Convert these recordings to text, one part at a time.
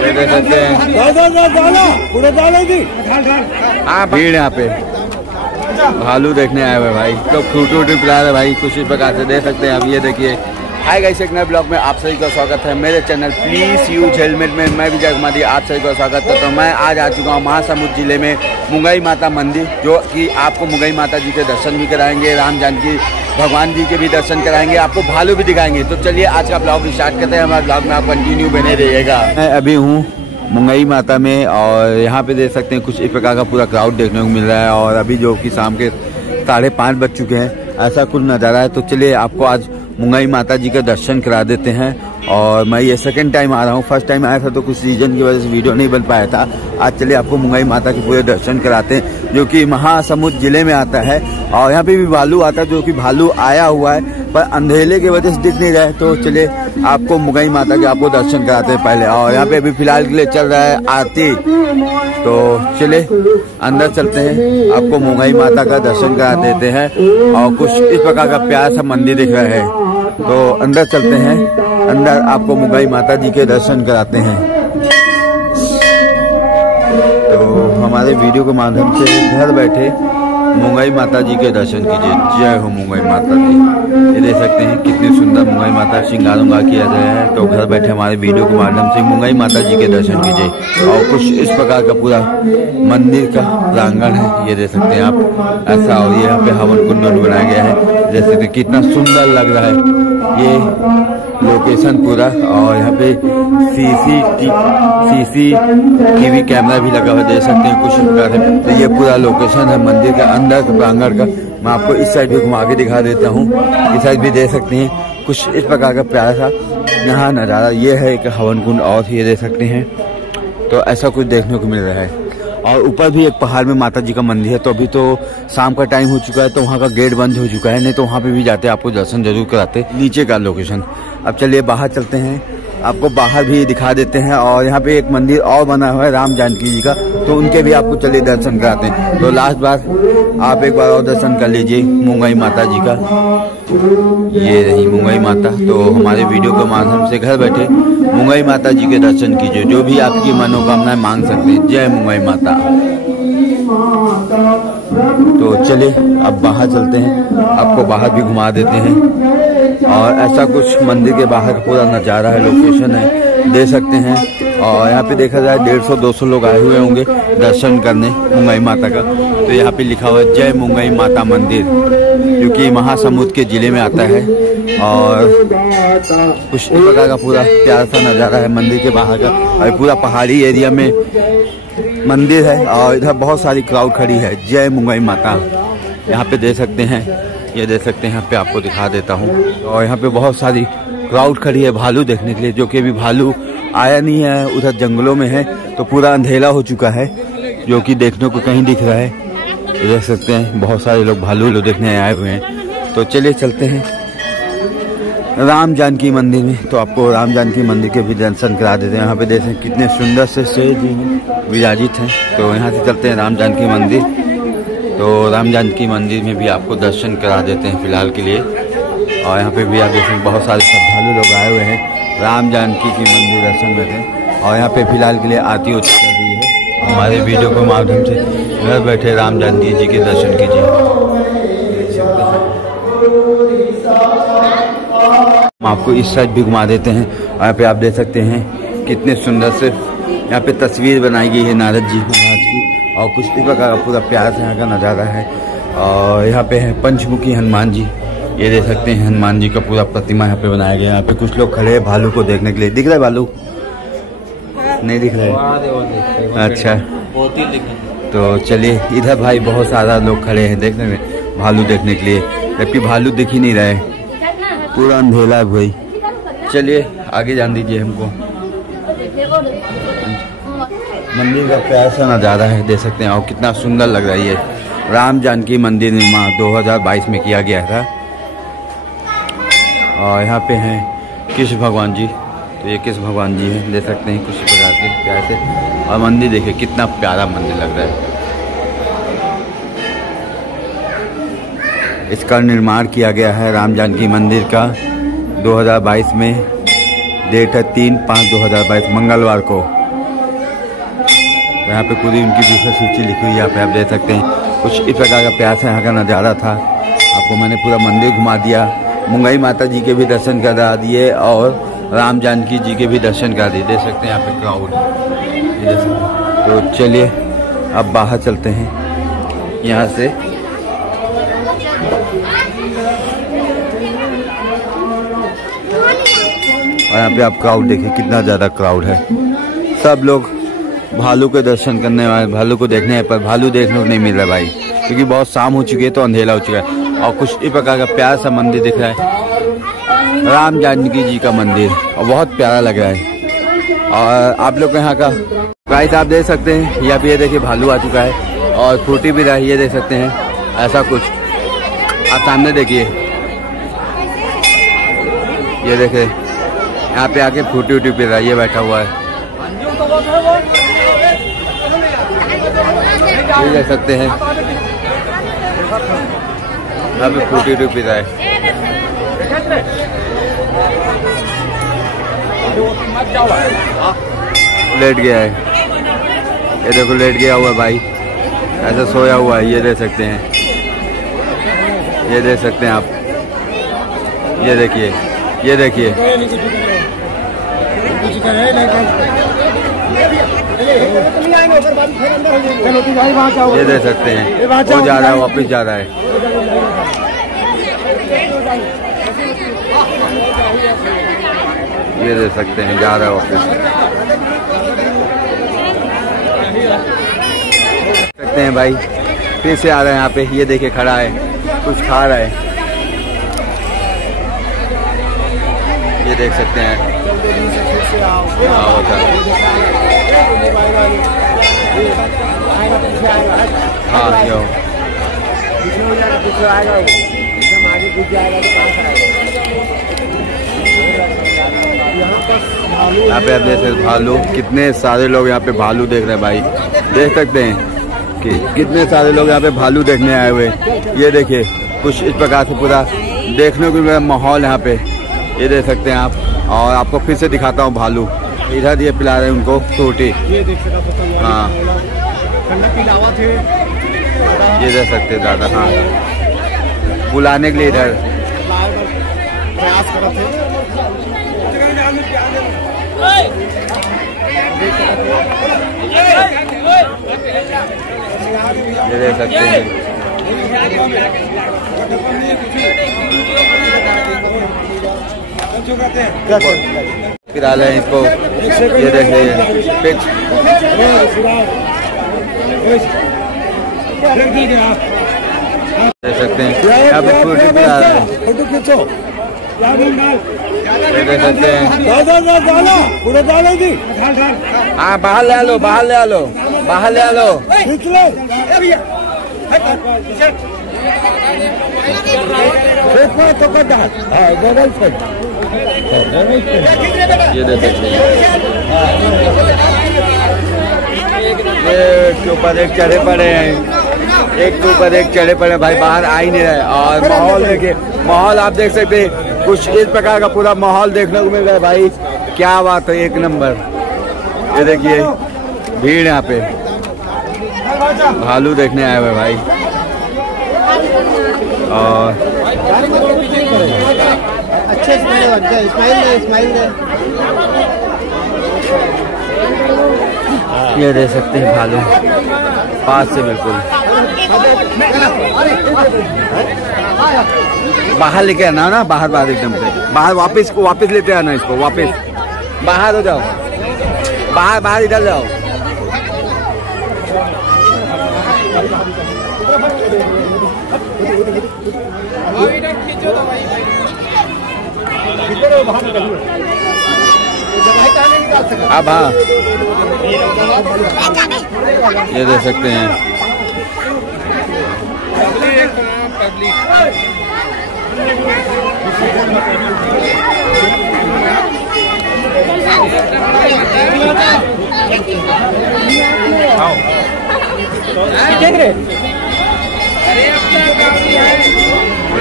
देख सकते हैं भीड़ यहाँ पे भालू देखने आए हुए भाई, तो फ्रूट वूट पिला रहे भाई कुछ इस प्रकार से देख सकते हैं आप। ये देखिए, हाय गाइस, एक नए ब्लॉग में आप सभी का स्वागत है मेरे चैनल प्लीज यूज हेलमेट में। मैं विजय कुमार आप सभी का स्वागत करता हूँ। मैं आज आ चुका हूँ महासमुंद जिले में मुंगई माता मंदिर, जो कि आपको मुंगई माता जी के दर्शन भी कराएंगे, राम जानकी भगवान जी के भी दर्शन कराएंगे, आपको भालू भी दिखाएंगे। तो चलिए आज का ब्लॉग स्टार्ट करते हैं। हमारे ब्लॉग में आप कंटिन्यू बने रहिएगा। मैं अभी हूँ मुंगई माता में और यहाँ पे देख सकते हैं कुछ इस प्रकार का पूरा क्राउड देखने को मिल रहा है। और अभी जो कि शाम के 5:30 बज चुके हैं, ऐसा कुछ नज़ारा है। तो चलिए आपको आज मुंगई माता जी का दर्शन करा देते हैं। और मैं ये सेकंड टाइम आ रहा हूँ, फर्स्ट टाइम आया था तो कुछ रीजन की वजह से वीडियो नहीं बन पाया था। आज चलिए आपको मुंगई माता के पूरे दर्शन कराते हैं, जो कि महासमुंद जिले में आता है। और यहाँ पे भी भालू आता है, जो कि भालू आया हुआ है पर अंधेरे की वजह से दिख नहीं रहा है। तो चलिए आपको मुंगई माता के आपको दर्शन कराते हैं पहले। और यहाँ पे अभी फिलहाल के लिए चल रहा है आरती, तो चलिए अंदर चलते हैं, आपको मुंगई माता का दर्शन करा देते हैं। और कुछ इस प्रकार का प्यारा सा मंदिर दिख रहा है, तो अंदर चलते हैं, अंदर आपको मुंगई माता जी के दर्शन कराते हैं। तो हमारे वीडियो के माध्यम से घर बैठे मुंगई माता जी के दर्शन कीजिए। जय हो मुंगई माता जी। ये देख सकते हैं कितनी सुंदर मुंगई माता श्रृंगारों किया गया है। तो घर बैठे हमारे वीडियो के माध्यम से मुंगई माता जी के दर्शन कीजिए। और कुछ इस प्रकार का पूरा मंदिर का प्रांगण है, ये देख सकते हैं आप ऐसा। और यहाँ पे हवन कुंड बनाया गया है, देख सकते हैं कितना सुंदर लग रहा है ये लोकेशन पूरा। और यहाँ पे सीसीटीवी कैमरा भी लगा हुआ, देख सकते हैं कुछ प्रकार है। तो ये पूरा लोकेशन है मंदिर का अंदर का प्रांगण का। मैं आपको इस साइड भी घुमा के दिखा देता हूँ, इस साइड भी देख सकते हैं कुछ इस प्रकार का प्यारा सा यहाँ नज़ारा। ये है एक हवन कुंड, और ये देख सकते हैं तो ऐसा कुछ देखने को मिल रहा है। और ऊपर भी एक पहाड़ में माता जी का मंदिर है। तो अभी तो शाम का टाइम हो चुका है, तो वहाँ का गेट बंद हो चुका है, नहीं तो वहाँ पे भी जाते आपको दर्शन जरूर कराते नीचे का लोकेशन। अब चलिए बाहर चलते हैं, आपको बाहर भी दिखा देते हैं। और यहाँ पे एक मंदिर और बना हुआ है राम जानकी जी का, तो उनके भी आपको चलिए दर्शन कराते हैं। तो लास्ट बार आप एक बार और दर्शन कर लीजिए मुंगई माता जी का। ये रही मुंगई माता। तो हमारे वीडियो के माध्यम से घर बैठे मुंगई माता जी के दर्शन कीजिए, जो भी आपकी मनोकामनाएं मांग सकते हैं। जय मुंगई माता। तो चलिए अब बाहर चलते हैं, आपको बाहर भी घुमा देते हैं। और ऐसा कुछ मंदिर के बाहर का पूरा नज़ारा है, लोकेशन है, देख सकते हैं। और यहाँ पे देखा जाए 150-200 लोग आए हुए होंगे दर्शन करने मुंगई माता का। तो यहाँ पे लिखा हुआ है जय मुंगई माता मंदिर, जो कि महासमुंद के जिले में आता है। और कुछ इस प्रकार का पूरा प्यारा सा नज़ारा है मंदिर के बाहर का। और पूरा पहाड़ी एरिया में मंदिर है, और इधर बहुत सारी क्राउड खड़ी है। जय मुंगई माता यहाँ पे देख सकते हैं, ये देख सकते हैं। यहाँ पे आपको दिखा देता हूँ। और यहाँ पे बहुत सारी क्राउड खड़ी है भालू देखने के लिए, जो कि अभी भालू आया नहीं है, उधर जंगलों में है। तो पूरा अंधेरा हो चुका है, जो कि देखने को कहीं दिख रहा है। देख सकते हैं बहुत सारे लोग भालू देखने आए हुए हैं। तो चलिए चलते हैं राम जानकी मंदिर में। तो आपको राम जानकी मंदिर के भी दर्शन करा देते हैं। यहाँ पे देखें कितने सुंदर से शेर जी विराजित हैं। तो यहाँ से चलते हैं राम जानकी मंदिर। तो राम जानकी मंदिर में भी आपको दर्शन करा देते हैं फिलहाल के लिए। और यहाँ पे भी आप देखें बहुत सारे श्रद्धालु लोग आए हुए हैं राम जानकी की मंदिर दर्शन में। और यहाँ पे फिलहाल के लिए आरती होती चल रही है। हमारे वीडियो के माध्यम से घर बैठे राम जानकी जी के दर्शन कीजिए। हम आपको इस साइड भी घुमा देते हैं। यहाँ पे आप देख सकते हैं कितने सुंदर से यहाँ पे तस्वीर बनाई गई है नारद जी महाराज की। और कुछ इस प्रकार का पूरा प्यार से यहाँ का नज़ारा है। और यहाँ पे है पंचमुखी हनुमान जी, ये देख सकते हैं हनुमान जी का पूरा प्रतिमा यहाँ पे बनाया गया है। यहाँ पे कुछ लोग खड़े हैं भालू को देखने के लिए। दिख रहा है भालू? नहीं दिख रहा है? अच्छा, तो चलिए इधर भाई बहुत सारा लोग खड़े हैं देखने में भालू देखने के लिए, जबकि भालू दिख ही नहीं रहा है, पूरा अंधेरा है भाई। चलिए आगे जान दीजिए हमको। मंदिर का प्यारा सा नज़ारा है, देख सकते हैं। और कितना सुंदर लग रहा है। ये राम जानकी मंदिर निर्माण 2022 में किया गया था। और यहाँ पे हैं कृष्ण भगवान जी। तो ये कृष्ण भगवान जी हैं, देख सकते हैं कुछ प्रकार के प्यार से। और मंदिर देखिए कितना प्यारा मंदिर लग रहा है। इसका निर्माण किया गया है राम जानकी मंदिर का 2022 में। डेट है 3/5/2022 मंगलवार को। तो यहाँ पे पूरी उनकी दूसरी सूची लिखी हुई है, यहाँ पे आप देख सकते हैं। कुछ इस प्रकार का प्यार से यहाँ का नज़ारा था। आपको मैंने पूरा मंदिर घुमा दिया, मुंगई माता जी के भी दर्शन करा दिए और राम जानकी जी के भी दर्शन करा दिए। देख सकते हैं यहाँ पे क्राउड। तो चलिए अब बाहर चलते हैं यहाँ से। और यहाँ पे आप क्राउड देखिए, कितना ज़्यादा क्राउड है। सब लोग भालू के दर्शन करने वाले, भालू को देखने हैं, पर भालू देखने को नहीं मिल रहा भाई, क्योंकि बहुत शाम हो चुकी है तो अंधेरा हो चुका है। और कुछ इस प्रकार का प्यारा सा मंदिर दिख रहा है, राम जानकी जी का मंदिर, और बहुत प्यारा लग रहा है। और आप लोग यहाँ का गाइस आप देख सकते हैं, यहाँ पे ये देखिए भालू आ चुका है और फूटी भी रहा है, ये देख सकते हैं। ऐसा कुछ आप सामने देखिए, ये देखे यहाँ पे आके फूटी उटी पी रहा है, ये बैठा हुआ है, ये देख सकते हैं। यहाँ पे फूटी उटी पी रहा है, लेट गया है, ये देखो लेट गया हुआ है भाई, ऐसा सोया हुआ है, ये देख सकते हैं, ये देख सकते हैं आप, ये देखिए, ये देखिए, ये देख सकते हैं, वो जा रहा है, वापस जा रहा है। ये देख सकते हैं, जा रहा है वापस। सकते हैं भाई, फिर से आ रहा है यहाँ पे, ये देखिए खड़ा है, कुछ खा रहा है, ये देख सकते हैं। होता है, हाँ यो यहाँ पे आप देख सकते भालू, कितने सारे लोग यहाँ पे भालू देख रहे हैं भाई, देख सकते हैं कि कितने सारे लोग यहाँ पे भालू देखने आए हुए। ये देखिए कुछ इस प्रकार से पूरा देखने को मेरा माहौल यहाँ पे, ये देख सकते हैं आप। और आपको फिर से दिखाता हूँ भालू, इधर ये पिला रहे हैं उनको फ्रूटी, हाँ ये देख सकते हैं दादा, हाँ बुलाने के लिए इधर प्रयास कर रहे थे। ये देख सकते हैं, पिला रहे हैं इसको, ये देखिए देख सकते हैं, यहाँ पे फ्रूटी पिला रहे हैं, ये देख सकते हैं। हाँ बाहर ले लो, बाहर ले लो, बाहर ले लो, ये देख सकते हैं। एक के ऊपर एक चढ़े पड़े हैं, एक के ऊपर एक चढ़े पड़े भाई, बाहर आ ही नहीं रहे। और माहौल देखिए, माहौल आप देख सकते हैं, कुछ इस प्रकार का पूरा माहौल देखने को मिल रहा है भाई, क्या बात है, एक नंबर। ये देखिए भीड़ यहाँ पे, भालू देखने आए हुए भाई। और अच्छे स्माइल दे, ये देख सकते हैं भालू पास से बिल्कुल। बाहर लेके आना ना, बाहर बाहर एकदम से बाहर, वापस को वापस लेते आना, इसको वापस बाहर हो जाओ, बाहर बाहर इधर जाओ। अब हाँ ये देख सकते हैं,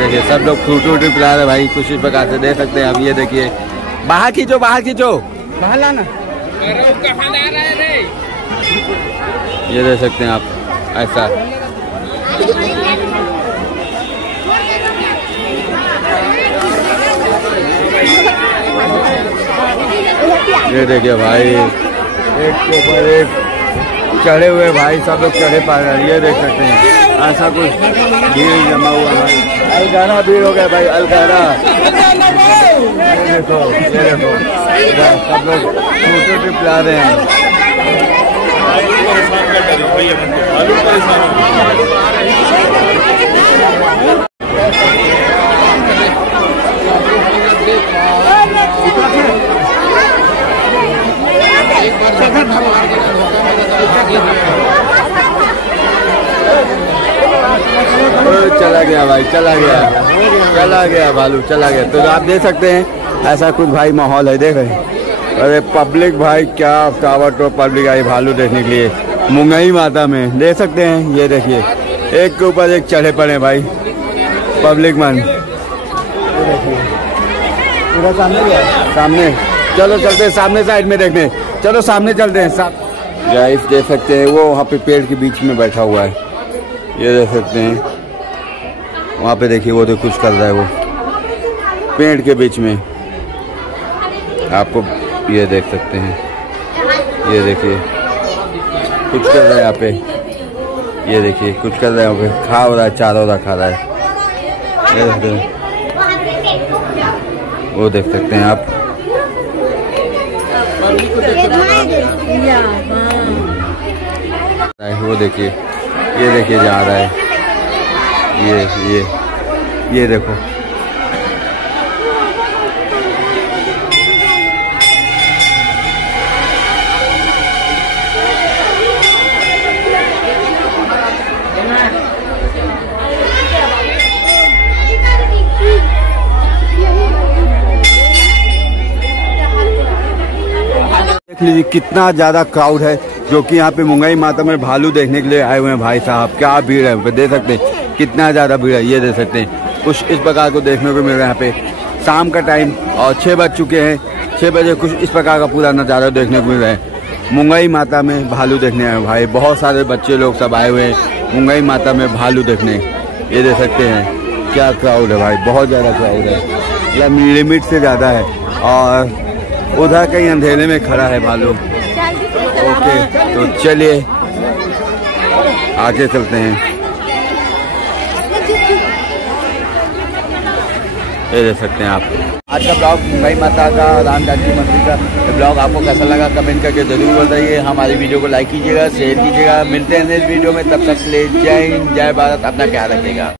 देखिए सब लोग फ्रूट वूट पिला रहे भाई, कुछ इस प्रकार से देख सकते हैं। अब ये देखिए, बाहर खींचो, बाहर खींचो, बाहर लाना, ये देख सकते हैं आप, ऐसा ये देखिए भाई, एक के ऊपर एक चढ़े हुए भाई, सब लोग चढ़े पा रहे हैं। ये देख सकते हैं ऐसा कुछ भीड़ जमा हुआ भाई, अलगाना भीड़ हो गया भाई, अलगाना। ये देखो सब लोग छोटे ट्रिप ला रहे हैं। चला गया भाई, चला गया भालू, चला गया। तो आप देख सकते हैं ऐसा कुछ भाई माहौल है, देख रहे हैं। अरे पब्लिक भाई, क्या टावर टॉप पब्लिक आई भालू देखने के लिए मुंगई माता में, देख सकते हैं। ये देखिए एक के ऊपर एक चढ़े पड़े भाई पब्लिक मन। पूरा सामने चलो चलते हैं, सामने साइड में देखने, चलो सामने चलते हैं। गाइस देख सकते हैं वो वहाँ पे पेड़ के बीच में बैठा हुआ है, ये देख सकते हैं। वहाँ पे देखिए वो कुछ कर रहा है, वो पेड़ के बीच में, आपको ये देख सकते हैं। ये देखिए कुछ कर रहा है यहाँ पे, ये देखिए कुछ कर रहा है वहाँ पे, खा रहा है, चारा खा रहा है। ये देखते हैं, वो देख सकते हैं आप। वो देखिए, ये देखिए जा रहा है, ये देखो। देख लीजिए कितना ज्यादा क्राउड है, जो कि यहाँ पे मुंगई माता में भालू देखने के लिए आए हुए हैं। भाई साहब क्या भीड़ है, देख सकते हैं कितना ज्यादा भीड़ है। ये देख सकते हैं कुछ इस प्रकार को देखने को मिल रहा है यहाँ पे। शाम का टाइम और 6 बज चुके हैं, 6 बजे कुछ इस प्रकार का पूरा नज़ारा देखने को मिल रहा है। मुंगई माता में भालू देखने आए भाई, बहुत सारे बच्चे लोग सब आए हुए हैं मुंगई माता में भालू देखने। ये देख सकते हैं क्या क्राउड है भाई, बहुत ज़्यादा क्राउड है, मतलब लिमिट से ज़्यादा है। और उधर कहीं अंधेरे में खड़ा है भालू। ओके तो चलिए आगे चलते हैं। ये देख सकते हैं आप। आज का ब्लॉग मुंगई माता का, राम जानकी मंदिर का ब्लॉग आपको कैसा लगा कमेंट करके जरूर बताइए। हमारी वीडियो को लाइक कीजिएगा, शेयर कीजिएगा। मिलते हैं नेक्स्ट वीडियो में, तब तक के लिए जय हिंद, जय भारत, अपना ख्याल रखिएगा।